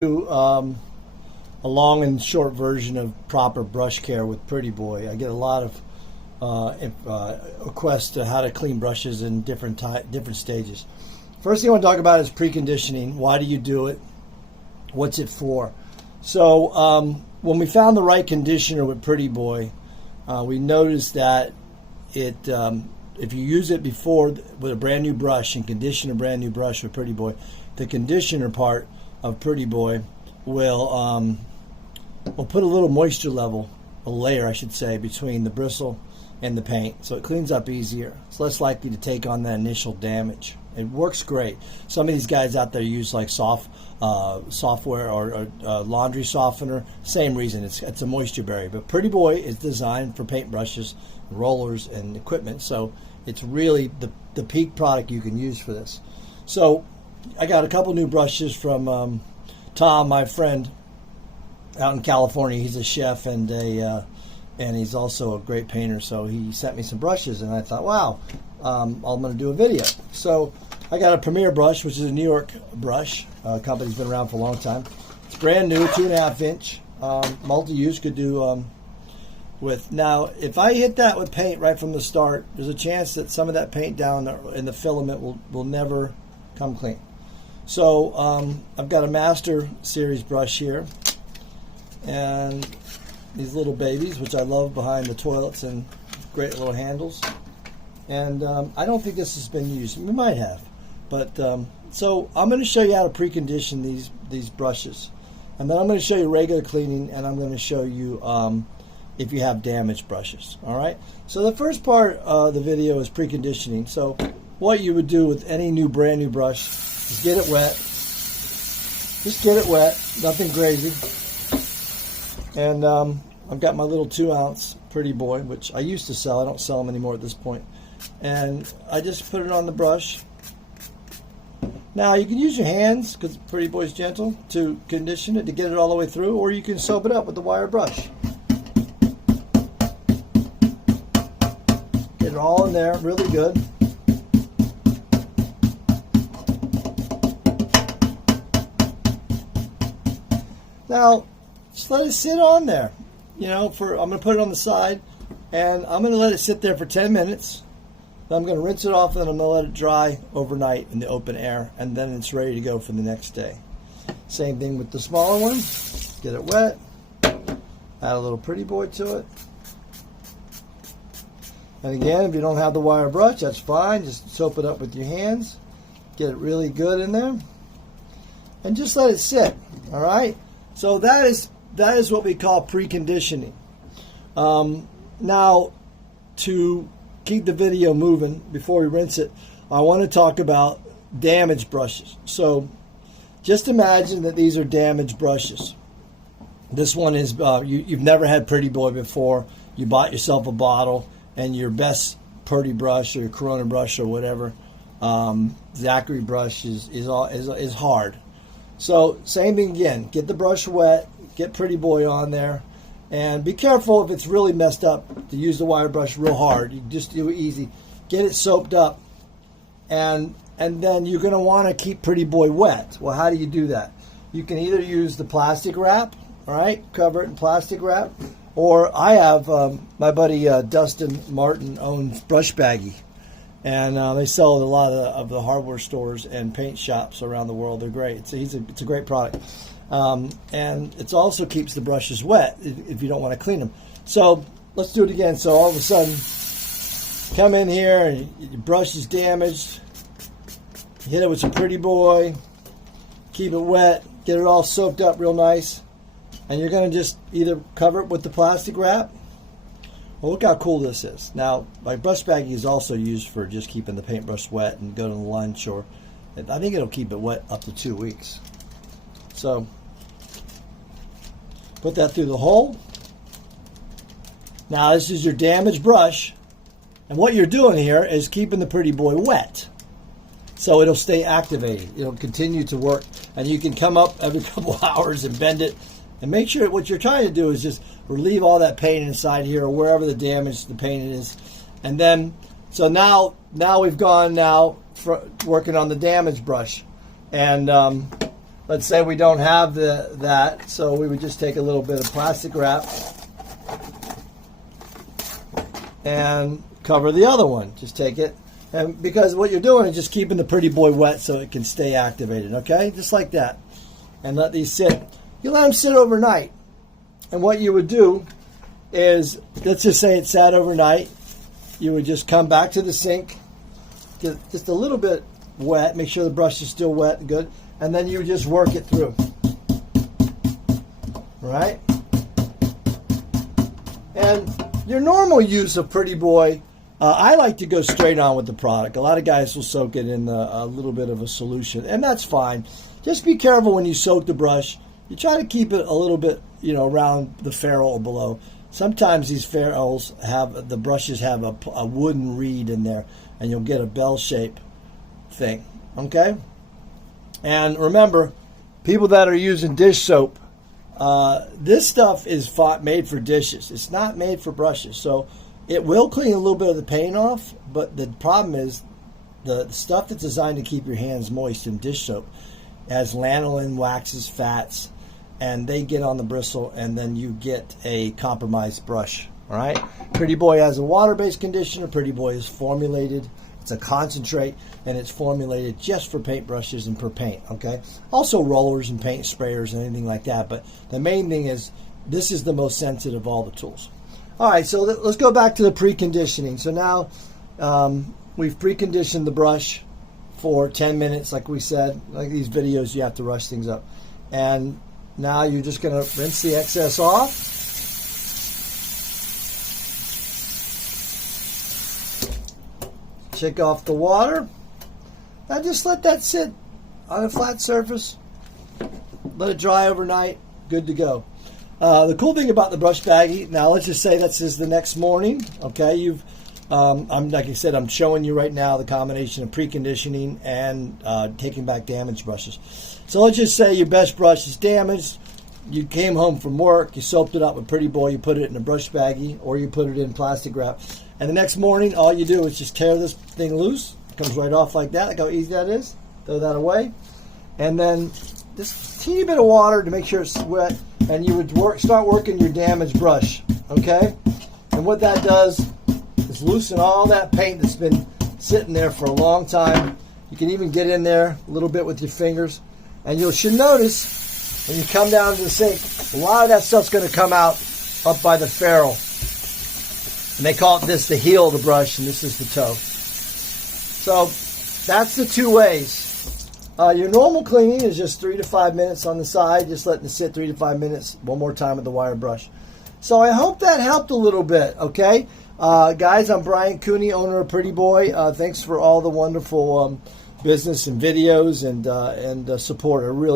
do a long and short version of proper brush care with Pretty Boy. I get a lot of requests to how to clean brushes in different stages. First thing I want to talk about is preconditioning. Why do you do it? What's it for? So when we found the right conditioner with Pretty Boy, we noticed that if you use it before with a brand new brush and condition a brand new brush with Pretty Boy, the conditioner part of Pretty Boy will put a little moisture level, a layer I should say, between the bristle and the paint, so it cleans up easier. It's less likely to take on that initial damage. It works great. Some of these guys out there use like software or laundry softener. Same reason, it's a moisture barrier. But Pretty Boy is designed for paintbrushes, rollers, and equipment, so it's really the peak product you can use for this. So I got a couple new brushes from Tom, my friend out in California. He's a chef and he's also a great painter. So he sent me some brushes, and I thought, wow, I'm going to do a video. So I got a Premier brush, which is a New York brush. Company's been around for a long time. It's brand new, 2.5 inch, multi-use. Could do with. Now, if I hit that with paint right from the start, there's a chance that some of that paint down in the filament will never come clean. So I've got a Master Series brush here, and these little babies, which I love, behind the toilets, and great little handles. And I don't think this has been used. We might have, but so I'm going to show you how to precondition these brushes, and then I'm going to show you regular cleaning, and I'm going to show you if you have damaged brushes. All right. So the first part of the video is preconditioning. So what you would do with any brand new brush is get it wet. Just get it wet, nothing crazy. And I've got my little 2-ounce Pretty Boy, which I used to sell. I don't sell them anymore at this point. And I just put it on the brush. Now you can use your hands, because Pretty Boy's gentle, to condition it, to get it all the way through, or you can soap it up with the wire brush. Get it all in there, really good. Now, just let it sit on there. I'm going to put it on the side, and I'm going to let it sit there for 10 minutes. Then I'm going to rinse it off, and then I'm going to let it dry overnight in the open air, and then it's ready to go for the next day. Same thing with the smaller one. Get it wet. Add a little Pretty Boy to it. And again, if you don't have the wire brush, that's fine. Just soap it up with your hands. Get it really good in there. And just let it sit, all right? So that is what we call preconditioning. Now, to keep the video moving before we rinse it, I want to talk about damaged brushes. So just imagine that these are damaged brushes. This one is, you've never had Pretty Boy before. You bought yourself a bottle, and your best Purdy brush or your Corona brush or whatever, Zachary brush is hard. So same thing again, get the brush wet, get Pretty Boy on there, and be careful if it's really messed up to use the wire brush real hard. You just do it easy. Get it soaped up, and then you're going to want to keep Pretty Boy wet. Well, how do you do that? You can either use the plastic wrap, all right, cover it in plastic wrap, or I have, my buddy Dustin Martin owns Brush Baggie. And they sell at a lot of the hardware stores and paint shops around the world. They're great. It's a great product. And it also keeps the brushes wet if you don't want to clean them. So let's do it again. So all of a sudden, come in here and your brush is damaged. Hit it with some Pretty Boy. Keep it wet. Get it all soaked up real nice. And you're going to just either cover it with the plastic wrap. Well, look how cool this is. Now, my brush baggie is also used for just keeping the paintbrush wet and go to lunch, or I think it'll keep it wet up to 2 weeks. So, put that through the hole. Now, this is your damaged brush, and what you're doing here is keeping the Pretty Boy wet. So it'll stay activated. It'll continue to work, and you can come up every couple hours and bend it. And make sure what you're trying to do is just relieve all that paint inside here, or wherever the damage the paint is. And then, so now we've gone for working on the damage brush. And let's say we don't have that, so we would just take a little bit of plastic wrap and cover the other one. Just take it, and because what you're doing is just keeping the pretty boy wet so it can stay activated, okay? Just like that. And let these sit. You let them sit overnight. And what you would do is, let's just say it sat overnight, you would just come back to the sink, just a little bit wet, make sure the brush is still wet and good, and then you just work it through. Right? And your normal use of Pretty Boy, I like to go straight on with the product. A lot of guys will soak it in a little bit of a solution, and that's fine. Just be careful when you soak the brush. You try to keep it a little bit, around the ferrule or below. Sometimes these ferrules the brushes have a wooden reed in there, and you'll get a bell shape thing. Okay? And remember, people that are using dish soap, this stuff is made for dishes. It's not made for brushes. So it will clean a little bit of the paint off, but the problem is the stuff that's designed to keep your hands moist in dish soap has lanolin, waxes, fats, and they get on the bristle, and then you get a compromised brush. All right? Pretty Boy has a water-based conditioner. Pretty Boy is formulated. It's a concentrate, and it's formulated just for paintbrushes and for paint, okay? Also rollers and paint sprayers and anything like that, but the main thing is this is the most sensitive of all the tools. All right, so let's go back to the preconditioning. So now we've preconditioned the brush for 10 minutes, like we said. Like these videos, you have to rush things up. And now you're just going to rinse the excess off. Shake off the water. Now just let that sit on a flat surface. Let it dry overnight. Good to go. The cool thing about the brush baggie, now let's just say this is the next morning. Okay, like I said, I'm showing you right now the combination of preconditioning and taking back damaged brushes. So let's just say your best brush is damaged. You came home from work, you soaped it up with Pretty Boy, you put it in a brush baggie, or you put it in plastic wrap. And the next morning, all you do is just tear this thing loose. It comes right off like that. Look how easy that is. Throw that away. And then just a teeny bit of water to make sure it's wet. And you would start working your damaged brush. Okay? And what that does is loosen all that paint that's been sitting there for a long time. You can even get in there a little bit with your fingers. And you should notice when you come down to the sink, a lot of that stuff's going to come out up by the ferrule. And they call this the heel of the brush, and this is the toe. So that's the two ways. Your normal cleaning is just 3 to 5 minutes on the side, just letting it sit 3 to 5 minutes, one more time with the wire brush. So I hope that helped a little bit, okay? Guys, I'm Brian Cooney, owner of Pretty Boy. Thanks for all the wonderful business and videos and support. I really